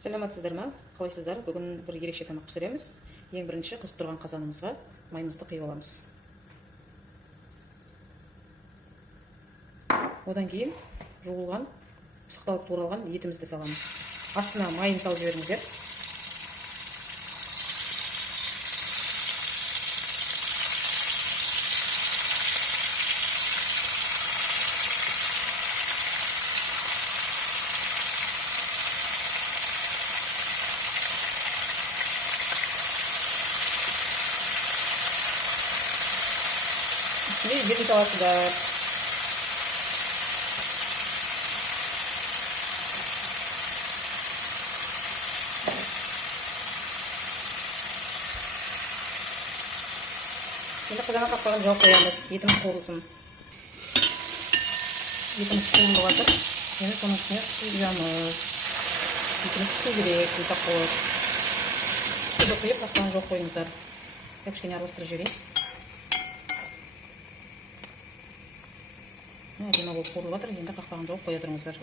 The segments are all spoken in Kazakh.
Саламатсыздар ма? Қалайсыздар? Бүгін бір ерекше тамақ пісіреміз. Ең бірінші қызып тұрған қазанымызға майымызды құйып аламыз. Одан кейін жуылған, сұқталып туралған етімізді саламыз. Астына майын салып жіберіңіздер. Етін саласыздар. Енді қызана қақпағын жауып қоямыз. Етіміз қуырылсын. Етіміз суын болатыр. Енді соның үстіне құйамыз. Етіміз пісу керек, ұйтақ болады. Суды құйып, қақпағын жауып қойыңыздар. Кішкене араластырып жіберейін. Әдемі болып қуырылып жатыр. Енді қақпағын жауып қоя тұрыңыздар.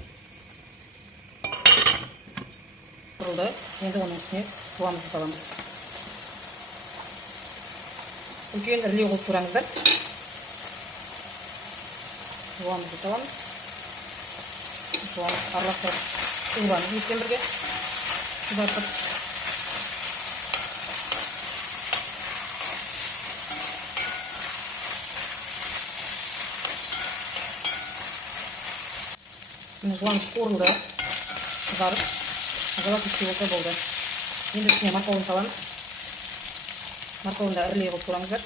Қуырылды. Енді оның үстіне туамызды саламыз. Үлкен үрлеу қылып тұраңыздар. Туамызды саламыз. Туамыз араластырып туамыз етпен бірге қызартып. Жуанымыз қуырылды, қызарып, азалап піспей болса болды. Енді үстіне морковын саламыз. Морковын да ірілей қылып тураңыздар.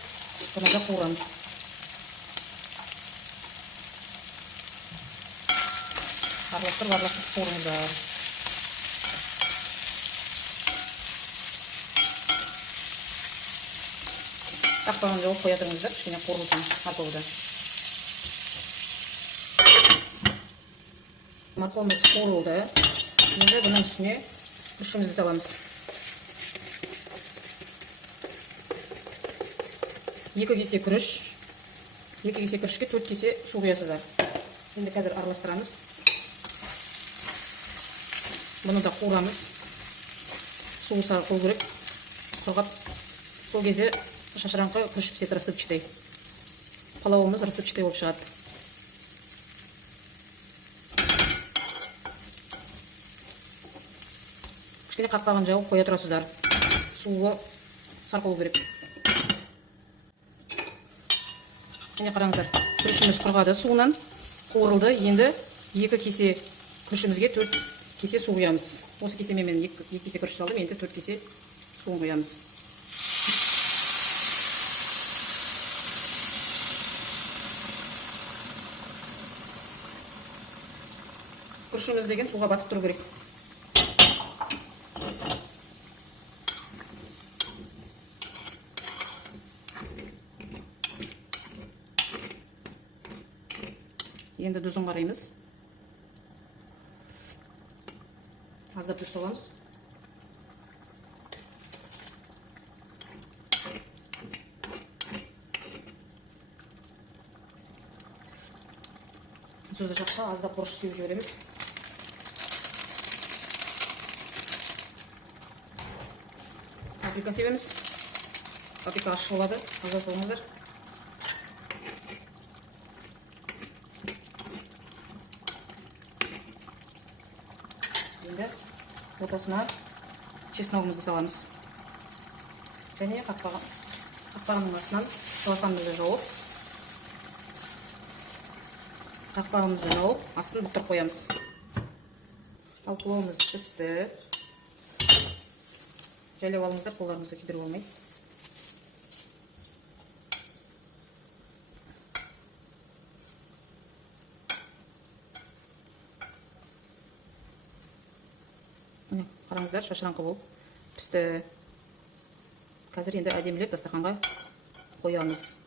Соны да қуырамыз. Араластырып қуырыңыздар. Қақпағын жауып қоя тұрыңыздар, кішкене қуырылсын морковы да. Морковымыз қуырылды. Енді бұның үстіне күрішімізді саламыз. 2 кесе күріш. 2 кесе күрішке 4 кесе су құясыздар. Енді қазір араластырамыз. Бұны да қуырамыз. Суы сарқылу керек. Құрғап, сол кезде шашыраңқы күріш піседі рассыпчатый. Палауымыз рассыпчатый болып шығады. Кішкене қақпағын жауып қоя тұрасыздар. Суы сарқылу керек. Міне қараңыздар. Күрішіміз құрғады суынан. Қуырылды. Енді 2 кесе күрішімізге 4 кесе су құямыз. Осы кесемен мен 2 кесе күріш салдым. Енді 4 кесе суын құямыз. Күрішіміз деген суға батып тұру керек. Енді тұзын қараймыз. Аздап тұз саламыз. Тұзды жаққа аздап бұрыш сеуіп жібереміз. Паприка себеміз. Паприка ащы болады. Аздап салыңыздар. Енді ортасына чесногымызды саламыз. Және қақпағының астынан салатанымызды жауып, астын бұқтырып қоямыз. Ал пловымыз пісті. Жайлап алыңыздар, қолдарыңызды күйдіріп болмайды. Міне, қараңыздар, шашыраңқы болып пісті. Қазір енді әдемілеп дастарханға қоямыз.